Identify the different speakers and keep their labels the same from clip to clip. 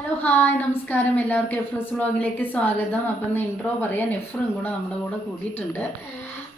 Speaker 1: Hello hi നമസ്കാരം. എല്ലാവർക്കും എഫ്രസ് വ്ളോഗിലേക്ക് സ്വാഗതം. അപ്പം ഇന്ന് ഇൻട്രോ പറയാൻ എഫ്രും കൂടെ നമ്മുടെ കൂടെ കൂടിയിട്ടുണ്ട്.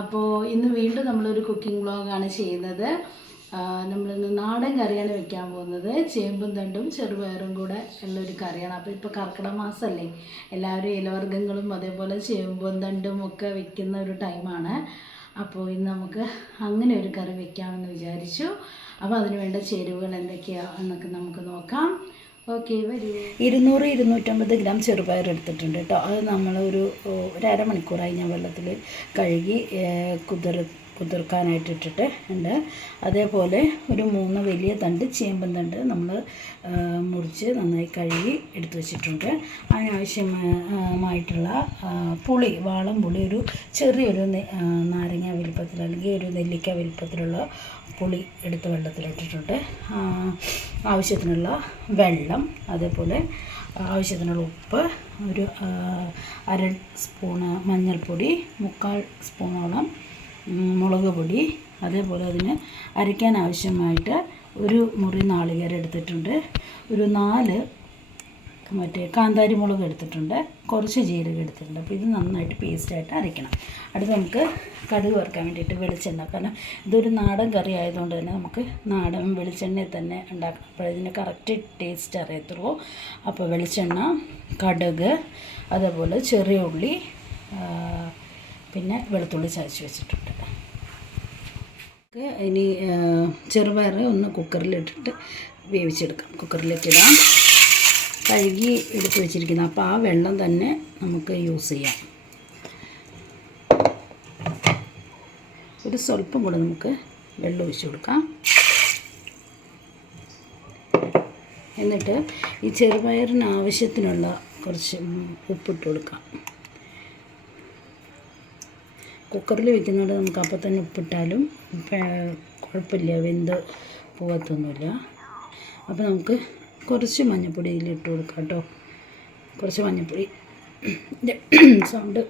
Speaker 1: അപ്പോൾ ഇന്ന് വീണ്ടും നമ്മളൊരു കുക്കിംഗ് വ്ളോഗാണ് ചെയ്യുന്നത്. നമ്മളിന്ന് നാടൻ കറിയാണ് വെക്കാൻ പോകുന്നത്. ചേമ്പും തണ്ടും ചെറുപയറും കൂടെ ഉള്ളൊരു കറിയാണ്. അപ്പോൾ ഇപ്പോൾ കർക്കിടക മാസമല്ലേ എല്ലാവരും ഇലവർഗങ്ങളും അതേപോലെ ചേമ്പും തണ്ടും ഒക്കെ വെക്കുന്ന ഒരു ടൈമാണ് അപ്പോൾ ഇന്ന് നമുക്ക് അങ്ങനെ ഒരു കറി വെക്കാമെന്ന് വിചാരിച്ചു. അപ്പോൾ അതിന് വേണ്ട ചേരുവകൾ എന്തൊക്കെയാണ് എന്നൊക്കെ നമുക്ക് നോക്കാം. ഇരുന്നൂറ് ഇരുന്നൂറ്റമ്പത് ഗ്രാം ചെറുപയർ എടുത്തിട്ടുണ്ട് കേട്ടോ. അത് നമ്മൾ ഒരു അരമണിക്കൂറായി ഞാൻ വെള്ളത്തിൽ കഴുകി കുതിർ കുതിർക്കാനായിട്ട് ഇട്ടിട്ട് ഉണ്ട്. അതേപോലെ ഒരു മൂന്ന് വലിയ തണ്ട് ചേമ്പൻ തണ്ട് നമ്മൾ മുറിച്ച് നന്നായി കഴുകി എടുത്തു വെച്ചിട്ടുണ്ട്. അതിനാവശ്യമായിട്ടുള്ള പുളി വാളം പുളി ഒരു ചെറിയൊരു നാരങ്ങ വലിപ്പത്തിൽ അല്ലെങ്കിൽ ഒരു നെല്ലിക്ക വലിപ്പത്തിലുള്ള പുളി എടുത്ത് വെള്ളത്തിലിട്ടിട്ടുണ്ട്. ആവശ്യത്തിനുള്ള വെള്ളം അതേപോലെ ആവശ്യത്തിനുള്ള ഉപ്പ് ഒരു അര സ്പൂണ് മഞ്ഞൾപ്പൊടി മുക്കാൽ സ്പൂണോളം മുളക് പൊടി അതേപോലെ അതിന് അരയ്ക്കാൻ ആവശ്യമായിട്ട് ഒരു മുറി നാളികേരം എടുത്തിട്ടുണ്ട്. ഒരു നാല് മറ്റേ കാന്താരി മുളക് എടുത്തിട്ടുണ്ട്. കുറച്ച് ജീരകം എടുത്തിട്ടുണ്ട്. അപ്പോൾ ഇത് നന്നായിട്ട് പേസ്റ്റായിട്ട് അരയ്ക്കണം. അടുത്ത് നമുക്ക് കടുക് വറുക്കാൻ വേണ്ടിയിട്ട് വെളിച്ചെണ്ണ. കാരണം ഇതൊരു നാടൻ കറി ആയതുകൊണ്ട് തന്നെ നമുക്ക് നാടൻ വെളിച്ചെണ്ണയിൽ തന്നെ ഉണ്ടാക്കണം. അപ്പോൾ ഇതിന് കറക്റ്റ് ടേസ്റ്റ് അറിയത്തുള്ളൂ. അപ്പോൾ വെളിച്ചെണ്ണ കടുക് അതേപോലെ ചെറിയ ഉള്ളി പിന്നെ വെളുത്തുള്ളി ചതച്ച് വെച്ചിട്ടുണ്ട്. ഇനി ചെറുപയർ ഒന്ന് കുക്കറിലിട്ടിട്ട് വേവിച്ചെടുക്കാം. കുക്കറിലേക്ക് ഇടാം കഴുകി എടുത്ത് വെച്ചിരിക്കുന്നത് അപ്പോൾ ആ വെള്ളം തന്നെ നമുക്ക് യൂസ് ചെയ്യാം. ഒരു സ്വല്പം കൂടെ നമുക്ക് വെള്ളം ഒഴിച്ചു കൊടുക്കാം. എന്നിട്ട് ഈ ചെറുപയറിന് ആവശ്യത്തിനുള്ള കുറച്ച് ഉപ്പിട്ട് കൊടുക്കാം. കുക്കറിൽ വെക്കുന്നതുകൊണ്ട് നമുക്ക് അപ്പോൾ തന്നെ ഉപ്പിട്ടാലും കുഴപ്പമില്ല വെന്ത് പോകത്തൊന്നുമില്ല. അപ്പോൾ നമുക്ക് കുറച്ച് മഞ്ഞൾപ്പൊടി ഇട്ട് കൊടുക്കാം കേട്ടോ. കുറച്ച് മഞ്ഞൾപ്പൊടി സൗണ്ട്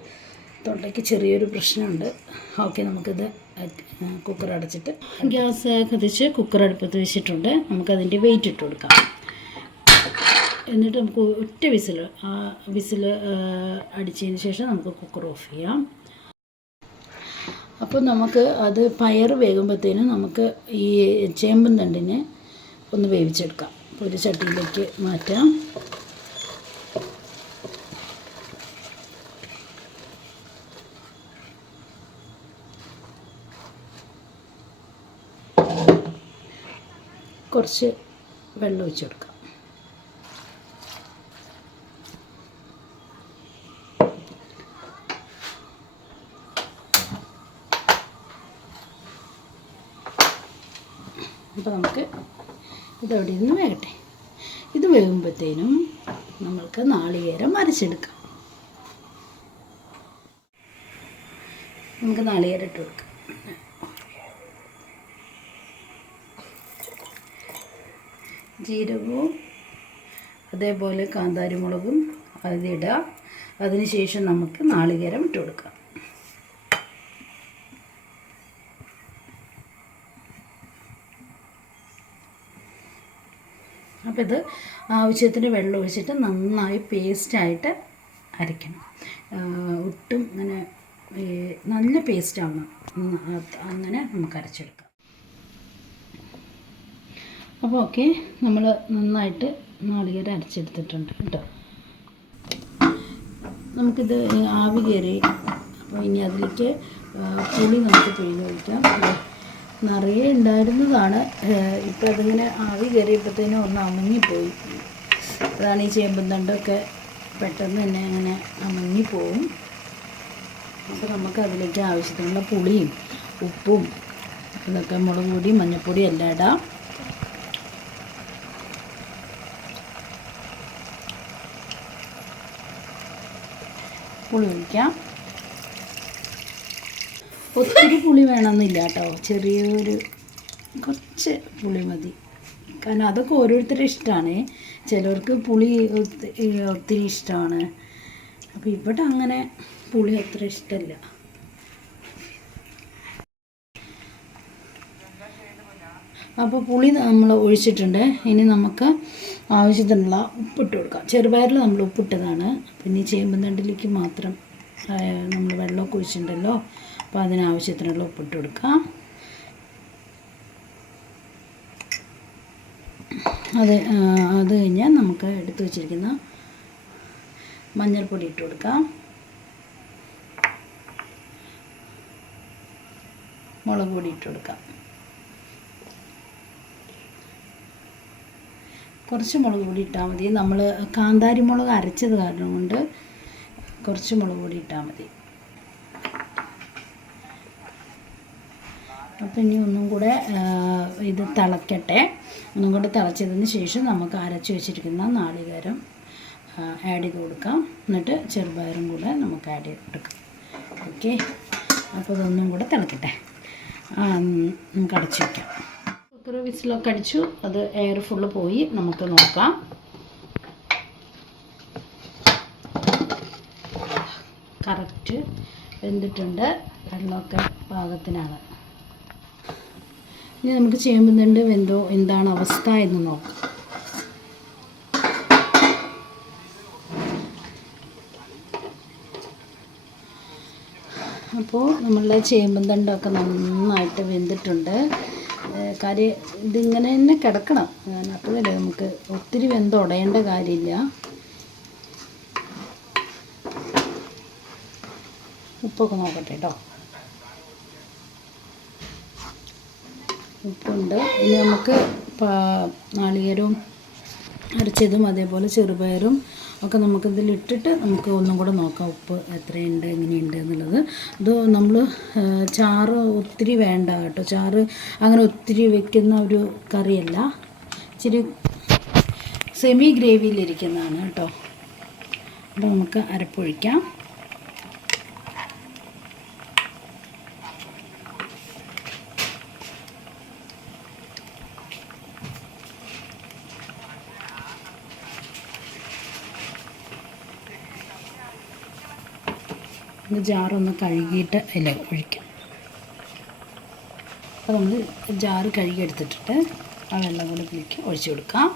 Speaker 1: തൊണ്ടയ്ക്ക് ചെറിയൊരു പ്രശ്നമുണ്ട്. ഓക്കെ നമുക്കിത് കുക്കർ അടച്ചിട്ട് ഗ്യാസ് കത്തിച്ച് കുക്കർ അടുപ്പത്ത് വെച്ചിട്ടുണ്ട്. നമുക്കതിന്റെ വെയിറ്റ് ഇട്ട് കൊടുക്കാം. എന്നിട്ട് നമുക്ക് ഒറ്റ വിസിൽ ആ വിസിൽ അടിച്ചതിന് ശേഷം നമുക്ക് കുക്കർ ഓഫ് ചെയ്യാം. അപ്പോൾ നമുക്ക് അത് പയർ വേകുമ്പോഴത്തേനും നമുക്ക് ഈ ചേമ്പും തണ്ടിനെ ഒന്ന് വേവിച്ചെടുക്കാം. അപ്പോൾ ഒരു ചട്ടിയിലേക്ക് മാറ്റാം. കുറച്ച് വെള്ളം ഒഴിച്ച് കൊടുക്കാം അപ്പോൾ നമുക്ക് ഇതവിടെ നിന്ന് വേകട്ടെ. ഇത് വേകുമ്പോഴത്തേനും നമ്മൾക്ക് നാളികേരം അരച്ചെടുക്കാം. നമുക്ക് നാളികേരം ഇട്ട് കൊടുക്കാം. ജീരകവും അതേപോലെ കാന്താരിമുളകും അതിടാം. അതിനുശേഷം നമുക്ക് നാളികേരം ഇട്ട് കൊടുക്കാം. അപ്പോൾ ഇത് ആവശ്യത്തിന് വെള്ളം ഒഴിച്ചിട്ട് നന്നായി പേസ്റ്റായിട്ട് അരയ്ക്കണം. ഒട്ടും അങ്ങനെ നല്ല പേസ്റ്റ് ആവണം അങ്ങനെ നമുക്ക് അരച്ചെടുക്കാം. അപ്പോൾ ഓക്കെ നമ്മൾ നന്നായിട്ട് നാളികേര അരച്ചെടുത്തിട്ടുണ്ട് കേട്ടോ. നമുക്കിത് ആവി കയറി അപ്പോൾ ഇനി അതിലേക്ക് പുളി നമുക്ക് പിഴിഞ്ഞ് ഒഴിക്കാം ഇത് നിറയെ ഉണ്ടായിരുന്നതാണ്. ഇപ്പോൾ അതിങ്ങനെ ആവി കയറിയപ്പോഴത്തേനും ഒന്ന് അമങ്ങിപ്പോയി അതാണ് ഈ ചേമ്പും തണ്ടൊക്കെ പെട്ടെന്ന് തന്നെ അങ്ങനെ അമങ്ങിപ്പോവും അപ്പോൾ നമുക്ക് അതിലേക്ക് ആവശ്യത്തിനുള്ള പുളിയും ഉപ്പും ഇതൊക്കെ മുളക് പൊടി മഞ്ഞൾപ്പൊടി എല്ലാം ഇടാം. പുളി ഒഴിക്കാം. ഒത്തിരി പുളി വേണമെന്നില്ല കേട്ടോ. ചെറിയൊരു കുറച്ച് പുളി മതി. കാരണം അതൊക്കെ ഓരോരുത്തരുടെ ഇഷ്ടമാണ്. ചിലർക്ക് പുളി ഒത്തിരി ഇഷ്ടമാണ്. അപ്പോൾ ഇവിടെ അങ്ങനെ പുളി അത്ര ഇഷ്ടമല്ല അപ്പോൾ പുളി നമ്മൾ ഒഴിച്ചിട്ടുണ്ട്. ഇനി നമുക്ക് ആവശ്യത്തിനുള്ള ഉപ്പിട്ട് കൊടുക്കാം. ചെറുപയറിൽ നമ്മൾ ഉപ്പിട്ടതാണ്. പിന്നെ ചേമ്പും തണ്ടിലേക്ക് മാത്രം നമ്മൾ വെള്ളമൊക്കെ ഒഴിച്ചിട്ടുണ്ടല്ലോ. അപ്പോൾ അതിനാവശ്യത്തിനുള്ള ഉപ്പിട്ട് കൊടുക്കാം. അത് അത് കഴിഞ്ഞാൽ നമുക്ക് എടുത്തു വച്ചിരിക്കുന്ന മഞ്ഞൾപ്പൊടി ഇട്ട് കൊടുക്കാം. മുളക് പൊടി ഇട്ട് കൊടുക്കാം. കുറച്ച് മുളക് പൊടി ഇട്ടാൽ മതി. നമ്മൾ കാന്താരി മുളക് അരച്ചത് കാരണം കൊണ്ട് കുറച്ച് മുളക് പൊടി ഇട്ടാൽ മതി. അപ്പം ഇനി ഒന്നും കൂടെ ഇത് തിളക്കട്ടെ. ഒന്നും കൂടെ തിളച്ചതിന് ശേഷം നമുക്ക് അരച്ച് വെച്ചിരിക്കുന്ന നാളികേരം ആഡ് ചെയ്ത് കൊടുക്കാം. എന്നിട്ട് ചെറുപയറും കൂടെ നമുക്ക് ആഡ് ചെയ്ത് കൊടുക്കാം. ഓക്കെ അപ്പോൾ ഇതൊന്നും കൂടെ തിളക്കട്ടെ. നമുക്ക് അടച്ചു വയ്ക്കാം കുക്കർ വിസിലൊക്കെ അടിച്ചു. അത് എയർ ഫുള്ള് പോയി. നമുക്ക് നോക്കാം. കറക്റ്റ് വെന്തിട്ടുണ്ട്. വെള്ളമൊക്കെ പാകത്തിനാണ്. ഇനി നമുക്ക് ചേമ്പുന്നുണ്ട് വെന്തോ എന്താണ് അവസ്ഥ എന്ന് നോക്കാം. അപ്പോൾ നമ്മളുടെ ചേമ്പും തണ്ടൊക്കെ നന്നായിട്ട് വെന്തിട്ടുണ്ട്. കാര്യം ഇതിങ്ങനെ തന്നെ കിടക്കണം. അപ്പോഴല്ലേ നമുക്ക് ഒത്തിരി വെന്ത് ഉടയേണ്ട കാര്യമില്ല. ഉപ്പൊക്കെ നോക്കട്ടെ കേട്ടോ ഉപ്പുണ്ട്. ഇനി നമുക്ക് നാളികേരവും അരച്ചതും അതേപോലെ ചെറുപയറും ഒക്കെ നമുക്ക് ഇട്ടിട്ട് നമുക്ക് ഒന്നും കൂടെ നോക്കാം ഉപ്പ് എത്രയുണ്ട് എങ്ങനെയുണ്ട് എന്നുള്ളത്. ഇത് നമ്മൾ ചാറ് ഒത്തിരി വേണ്ട കേട്ടോ. ചാറ് അങ്ങനെ ഒത്തിരി വെക്കുന്ന ഒരു കറിയല്ല. ഇച്ചിരി സെമി ഗ്രേവിയിലിരിക്കുന്നതാണ് കേട്ടോ. അപ്പോൾ നമുക്ക് അരപ്പൊഴിക്കാം. ഇത് ജാറൊന്ന് കഴുകിയിട്ട് അതിൽ ഒഴിക്കാം. അപ്പോൾ നമ്മൾ ജാറ് കഴുകി എടുത്തിട്ടിട്ട് ആ വെള്ളം കൂടി ഇതിലേക്ക് ഒഴിച്ചു കൊടുക്കാം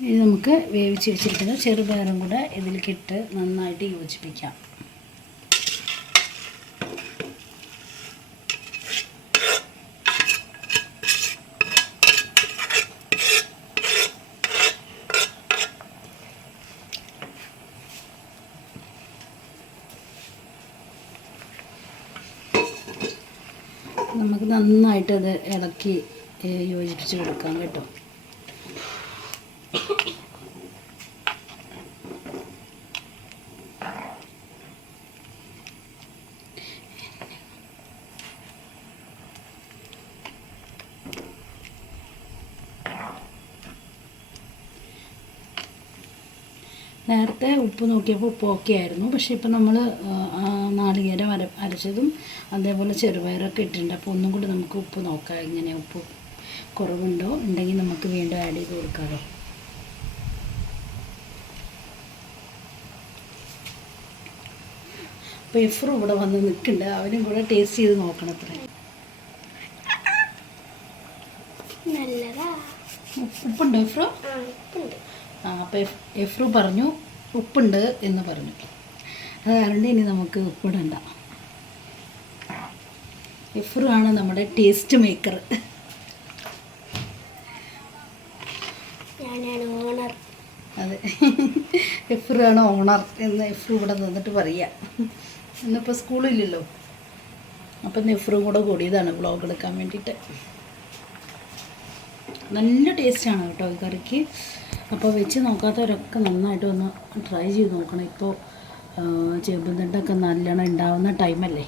Speaker 1: ഇനി നമുക്ക് വേവിച്ച് വെച്ചിരിക്കുന്ന. ചെറുപയറും കൂടെ ഇതിലേക്കിട്ട് നന്നായിട്ട് യോജിപ്പിക്കാം. നമുക്ക് നന്നായിട്ടത് ഇളക്കി യോജിപ്പിച്ച് കൊടുക്കാം കേട്ടോ. നേരത്തെ ഉപ്പ് നോക്കിയപ്പോൾ ഉപ്പ് ഓക്കെ ആയിരുന്നു. പക്ഷേ ഇപ്പം നമ്മൾ നാളികേരം അര അരച്ചതും അതേപോലെ ചെറുപയറൊക്കെ ഇട്ടിട്ടുണ്ട്. അപ്പോൾ ഒന്നും കൂടി നമുക്ക് ഉപ്പ് നോക്കാം. ഇങ്ങനെ ഉപ്പ് കുറവുണ്ടോ ഉണ്ടെങ്കിൽ നമുക്ക് വീണ്ടും ആഡ് ചെയ്ത് കൊടുക്കാമല്ലോ. അപ്പോൾ എഫറും ഇവിടെ വന്ന് നിൽക്കുന്നുണ്ട്. അവനും കൂടെ ടേസ്റ്റ് ചെയ്ത് നോക്കണം അത്ര ഉപ്പുണ്ടോ എഫ്രോ? അപ്പോൾ എഫ്രു പറഞ്ഞു ഉപ്പുണ്ട് എന്ന് പറഞ്ഞു. അത് കാരണം ഇനി നമുക്ക് ഉപ്പിടണ്ട. എഫ്രു ആണ് നമ്മുടെ ടേസ്റ്റ് മേക്കർ അതെ. എഫ്രു ആണ് ഓണർ എന്ന് എഫ്രു ഇവിടെ നിന്നിട്ട് പറയുക ഇന്നിപ്പോൾ സ്കൂളില്ലല്ലോ അപ്പം ഇന്ന് എഫ്രും കൂടെ കൂടിയതാണ് വ്ളോഗ് എടുക്കാൻ വേണ്ടിയിട്ട് നല്ല ടേസ്റ്റാണ് കേട്ടോ ഈ കറിക്ക്. അപ്പോൾ വെച്ച് നോക്കാത്തവരൊക്കെ നന്നായിട്ട് ഒന്ന് ട്രൈ ചെയ്ത് നോക്കണം. ഇപ്പോൾ ചേമ്പുന്തണ്ടൊക്കെ നല്ലോണം ഉണ്ടാവുന്ന ടൈമല്ലേ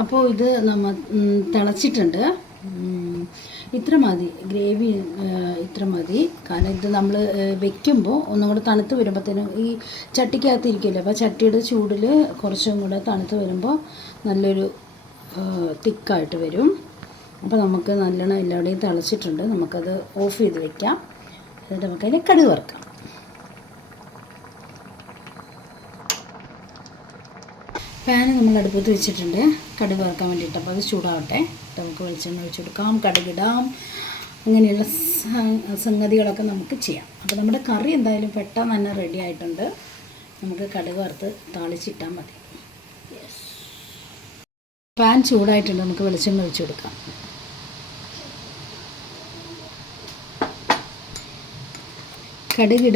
Speaker 1: അപ്പോൾ ഇത് നമ്മ ഉം, തിളച്ചിട്ടുണ്ട്. ഇത്ര മതി. ഗ്രേവി ഇത്ര മതി. കാരണം ഇത് നമ്മൾ വെക്കുമ്പോൾ ഒന്നും കൂടെ തണുത്ത് വരുമ്പോഴത്തേനും ഈ ചട്ടിക്കകത്ത് ഇരിക്കില്ല? അപ്പോൾ ചട്ടിയുടെ ചൂടിൽ കുറച്ചും കൂടെ തണുത്ത് വരുമ്പോൾ നല്ലൊരു തിക്കായിട്ട് വരും. അപ്പോൾ നമുക്ക് നല്ലോണം എല്ലാവിടെയും തിളച്ചിട്ടുണ്ട്. നമുക്കത് ഓഫ് ചെയ്ത് വെക്കാം. എന്നിട്ട് നമുക്കതിനെ കടുക് വറുക്കാം. പാന് നമ്മൾ അടുപ്പത്ത് വെച്ചിട്ടുണ്ട്. കടുക് വറുക്കാൻ വേണ്ടിയിട്ട്. അപ്പോൾ അത് ചൂടാവട്ടെ. നമുക്ക് വെളിച്ചെണ്ണ ഒഴിച്ചു കൊടുക്കാം. കടുകിടാം അങ്ങനെയുള്ള സംഗതികളൊക്കെ നമുക്ക് ചെയ്യാം. അപ്പോൾ നമ്മുടെ കറി എന്തായാലും പെട്ടെന്ന് തന്നെ റെഡി ആയിട്ടുണ്ട്. നമുക്ക് കടുക് വറുത്ത് താളിച്ചിട്ടാൽ മതി. പാൻ ചൂടായിട്ടുണ്ട്. നമുക്ക് വെളിച്ചെണ്ണ ഒഴിച്ചു കൊടുക്കാം.
Speaker 2: കടുക്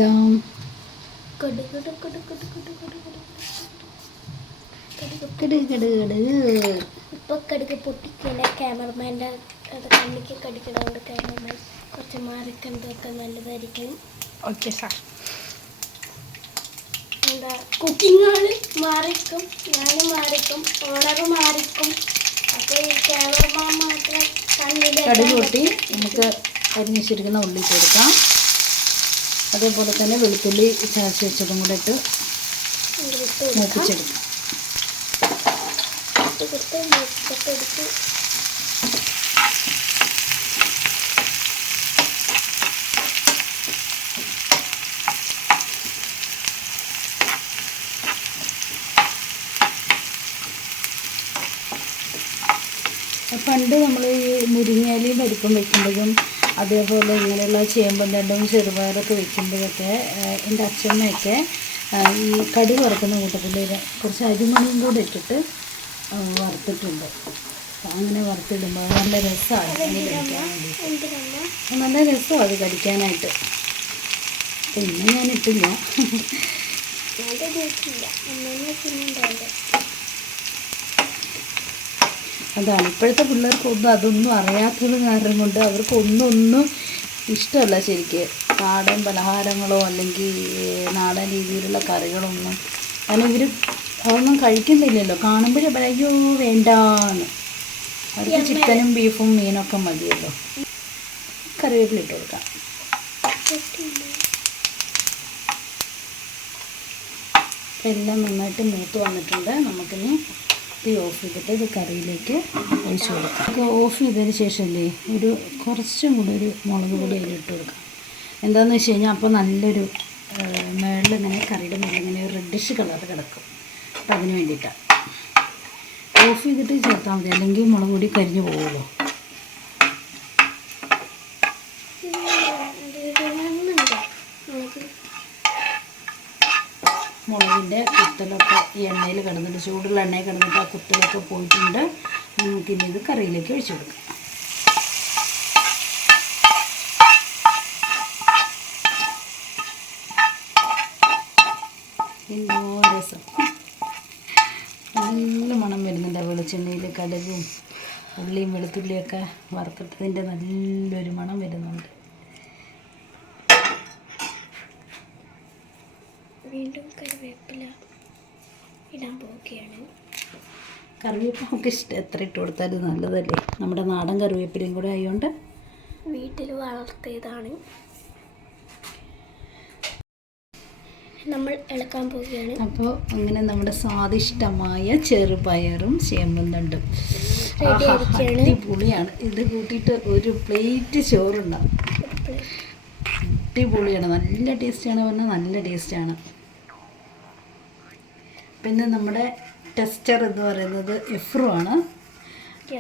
Speaker 2: ഇപ്പൊ കടുക് പൊട്ടിക്കല ക്യാമറമാന്റെ അത് കണ്ണിക്ക് കടിക്കണോണ്ട് ക്യാമറമാൻ കുറച്ച് മാറിക്കണ്ടൊക്കെ നല്ലതായിരിക്കും.
Speaker 1: Okay sir.
Speaker 2: എന്താ കുക്കിങ്ങുകൾ മാറിക്കും ഞാൻ മാറിക്കും ഓണർ മാറിക്കും. അപ്പോൾ ഈ ക്യാമറമാൻ മാത്രം കണ്ണിൽ
Speaker 1: കടുക് പൊട്ടി നമുക്ക് അരിഞ്ഞിച്ചിരിക്കുന്ന ഉള്ളി ഇട്ട് കൊടുക്കാം അതേപോലെ തന്നെ വെളുത്തുള്ളി ചാച്ചി വെച്ചതും കൂടെ ഇട്ട് മൂപ്പിച്ചെടുക്കും. പണ്ട് നമ്മൾ ഈ മുരിങ്ങയിലയും പരിപ്പും വെക്കുമ്പോഴും അതേപോലെ ഇങ്ങനെയുള്ള ചേമ്പും തണ്ടും ചെറുപയറൊക്കെ വെക്കുമ്പോഴൊക്കെ ഏഹ്, എന്റെ അച്ഛമ്മയൊക്കെ ഈ കടി വറുക്കുന്ന കൂട്ടത്തിൽ കുറച്ച് അരിമണിയും കൂടെ ഇട്ടിട്ട് വറുത്തിട്ടുണ്ട്. അങ്ങനെ വറുത്തിടുമ്പോൾ നല്ല രസമാണ് നല്ല രസമാണ് അത് കടിക്കാനായിട്ട്. പിന്നെ ഞാൻ അതാണ്. ഇപ്പോഴത്തെ പിള്ളേർക്കൊന്നും അതൊന്നും അറിയാത്തത് കാരണം കൊണ്ട് അവർക്ക് ഒന്നും ഒന്നും ഇഷ്ടമല്ല ശരിക്ക്. നാടൻ പലഹാരങ്ങളോ അല്ലെങ്കിൽ നാടൻ രീതിയിലുള്ള കറികളൊന്നും. കാരണം ഇവർ അതൊന്നും കഴിക്കുന്നില്ലല്ലോ. കാണുമ്പോഴേ പറയോ വേണ്ടാന്ന്. അവർക്ക് ചിക്കനും ബീഫും മീനൊക്കെ മതിയല്ലോ. കറിവേപ്പില ഇട്ട് കൊടുക്കാം. എല്ലാം നന്നായിട്ട് മൂത്ത് വന്നിട്ടുണ്ട്. നമുക്കിനി തീ ഓഫ് ചെയ്തിട്ട് ഇത് കറിയിലേക്ക് ഒഴിച്ചു കൊടുക്കാം. ഇത് ഓഫ് ചെയ്തതിന് ശേഷമല്ലേ ഒരു കുറച്ചും കൂടി ഒരു മുളക് പൊടി അതിൽ ഇട്ട് കൊടുക്കാം. എന്താണെന്ന് വെച്ച് കഴിഞ്ഞാൽ അപ്പോൾ നല്ലൊരു മേളിൽ ഇങ്ങനെ കറിയുടെ മേളിൽ ഇങ്ങനെ റെഡിഷ് കളർ കിടക്കും. അപ്പം അതിന് വേണ്ടിയിട്ടാണ്. ഓഫ് ചെയ്തിട്ട് ചേർത്താൽ മതി. അല്ലെങ്കിൽ മുളക് പൊടി കരിഞ്ഞു പോകുമല്ലോ. മുളകിന്റെ കുത്തലൊക്കെ ഈ എണ്ണയിൽ കിടന്നിട്ട് ചൂടുള്ള എണ്ണയിൽ കിടന്നിട്ട് ആ കുത്തലൊക്കെ പോയിട്ടുണ്ട്. നമുക്കിനി ഇത് കറിയിലേക്ക് ഒഴിച്ചു കൊടുക്കാം. എന്തോ രസം. നല്ല മണം വരുന്നുണ്ട് വെളിച്ചെണ്ണയിൽ കടുകും ഉള്ളിയും വെളുത്തുള്ളിയൊക്കെ വറുത്തിട്ടതിന്റെ നല്ലൊരു മണം വരുന്നുണ്ട്.
Speaker 2: വീണ്ടും കറിവേപ്പില ഇടാൻ പോവുകയാണ്.
Speaker 1: കറിവേപ്പ് നമുക്ക് ഇഷ്ടം. എത്ര ഇട്ട് കൊടുത്താലും നല്ലതല്ലേ? നമ്മുടെ നാടൻ കറിവേപ്പിലയും കൂടെ ആയതുകൊണ്ട്
Speaker 2: വീട്ടിൽ വളർത്തിയതാണ്. നമ്മൾ ഇളക്കാൻ പോവുകയാണ്.
Speaker 1: അപ്പോൾ അങ്ങനെ നമ്മുടെ സ്വാദിഷ്ടമായ ചെറുപയറും ചേമ്പും തണ്ടും. അടിപൊളിയാണ്. ഇത് കൂട്ടിയിട്ട് ഒരു പ്ലേറ്റ് ചോറുണ്ടാവും. അടിപൊളിയാണ്. നല്ല ടേസ്റ്റാണ് പറഞ്ഞാൽ നല്ല ടേസ്റ്റാണ്. പിന്നെ നമ്മുടെ ടെസ്റ്റർ എന്ന് പറയുന്നത് എഫ്രു ആണ്.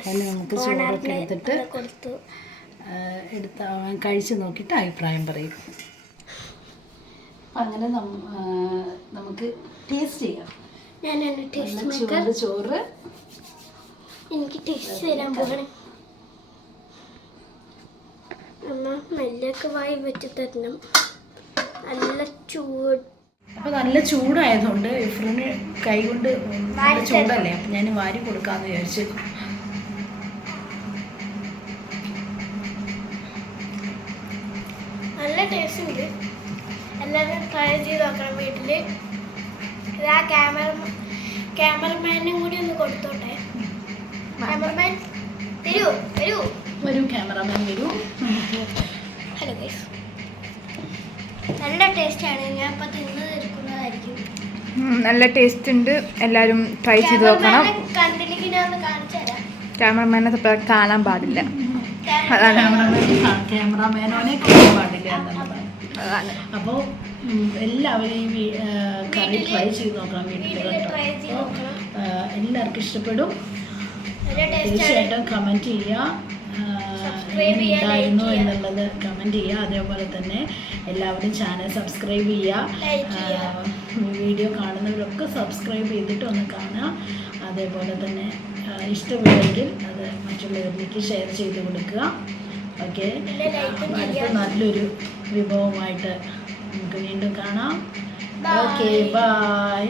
Speaker 1: അതിന് നമുക്ക് ചോറൊക്കെ എടുത്തിട്ട് എടുത്ത അവൻ കഴിച്ച് നോക്കിയിട്ട് അഭിപ്രായം പറയും. അങ്ങനെ നമുക്ക് ടേസ്റ്റ് ചെയ്യാം.
Speaker 2: മേക്കർ
Speaker 1: ചോറ് ചോറ്.
Speaker 2: എനിക്ക് ടേസ്റ്റ് തരാൻ പോകണം അമ്മ മെല്ലൊക്കെ വായി വെച്ച് തരണം. നല്ല ചൂട്
Speaker 1: അപ്പോൾ നല്ല ചൂടായതുകൊണ്ട് ഇഫ്രിന് കൈ കൊണ്ട് നല്ല ചൂടല്ലേ? അപ്പം ഞാൻ വാരി കൊടുക്കാന്ന് വിചാരിച്ചു.
Speaker 2: നല്ല ടേസ്റ്റ് ഉണ്ട്. എല്ലാവരും ട്രൈ ചെയ്ത് നോക്കണം വീട്ടിൽ ഇത് ആ ക്യാമറ ക്യാമറമാനും കൂടി ഒന്ന് കൊടുത്തോട്ടെ. ക്യാമറമാൻ വരൂ വരൂ.
Speaker 1: വരൂ ക്യാമറമാൻ വരൂ.
Speaker 2: ഹലോ ഗൈസ് നല്ല ടേസ്റ്റാണ്. ഞാൻ ഇപ്പം തിന്ന് തീർക്കുന്നതായിരിക്കും.
Speaker 3: ഉം, നല്ല ടേസ്റ്റ് ഉണ്ട്. എല്ലാവരും ട്രൈ ചെയ്ത് നോക്കണം.
Speaker 2: ക്യാമറമാനെ കണ്ടില്ലെങ്കിൽ ഞാൻ ഒന്ന് കാണിച്ചു തരാം.
Speaker 3: ക്യാമറമാനെ ഇപ്പം കാണാൻ പാടില്ല. അതാണ്.
Speaker 1: ക്യാമറമാനോനെ കാണാൻ പാടില്ല
Speaker 3: അതാണ്.
Speaker 1: അപ്പോൾ എല്ലാവരും ഈ കറി ട്രൈ ചെയ്ത് നോക്കണം വീട്ടിൽ എല്ലാവർക്കും ഇഷ്ടപ്പെടും. തീർച്ചയായിട്ടും കമന്റ് ചെയ്യുക.
Speaker 2: ചെയ്യുക.
Speaker 1: എന്നുള്ളത് കമന്റ് ചെയ്യുക. അതേപോലെ തന്നെ എല്ലാവരും ചാനൽ സബ്സ്ക്രൈബ് ചെയ്യുക. വീഡിയോ കാണുന്നവരൊക്കെ സബ്സ്ക്രൈബ് ചെയ്തിട്ട് ഒന്ന് കാണുക. അതേപോലെ തന്നെ ഇഷ്ടമുണ്ടെങ്കിൽ അത് മറ്റുള്ളവരിലേക്ക് ഷെയർ ചെയ്ത് കൊടുക്കുക. ഓക്കെ അടുത്ത നല്ലൊരു വിഭവമായിട്ട് നമുക്ക് വീണ്ടും കാണാം. Okay bye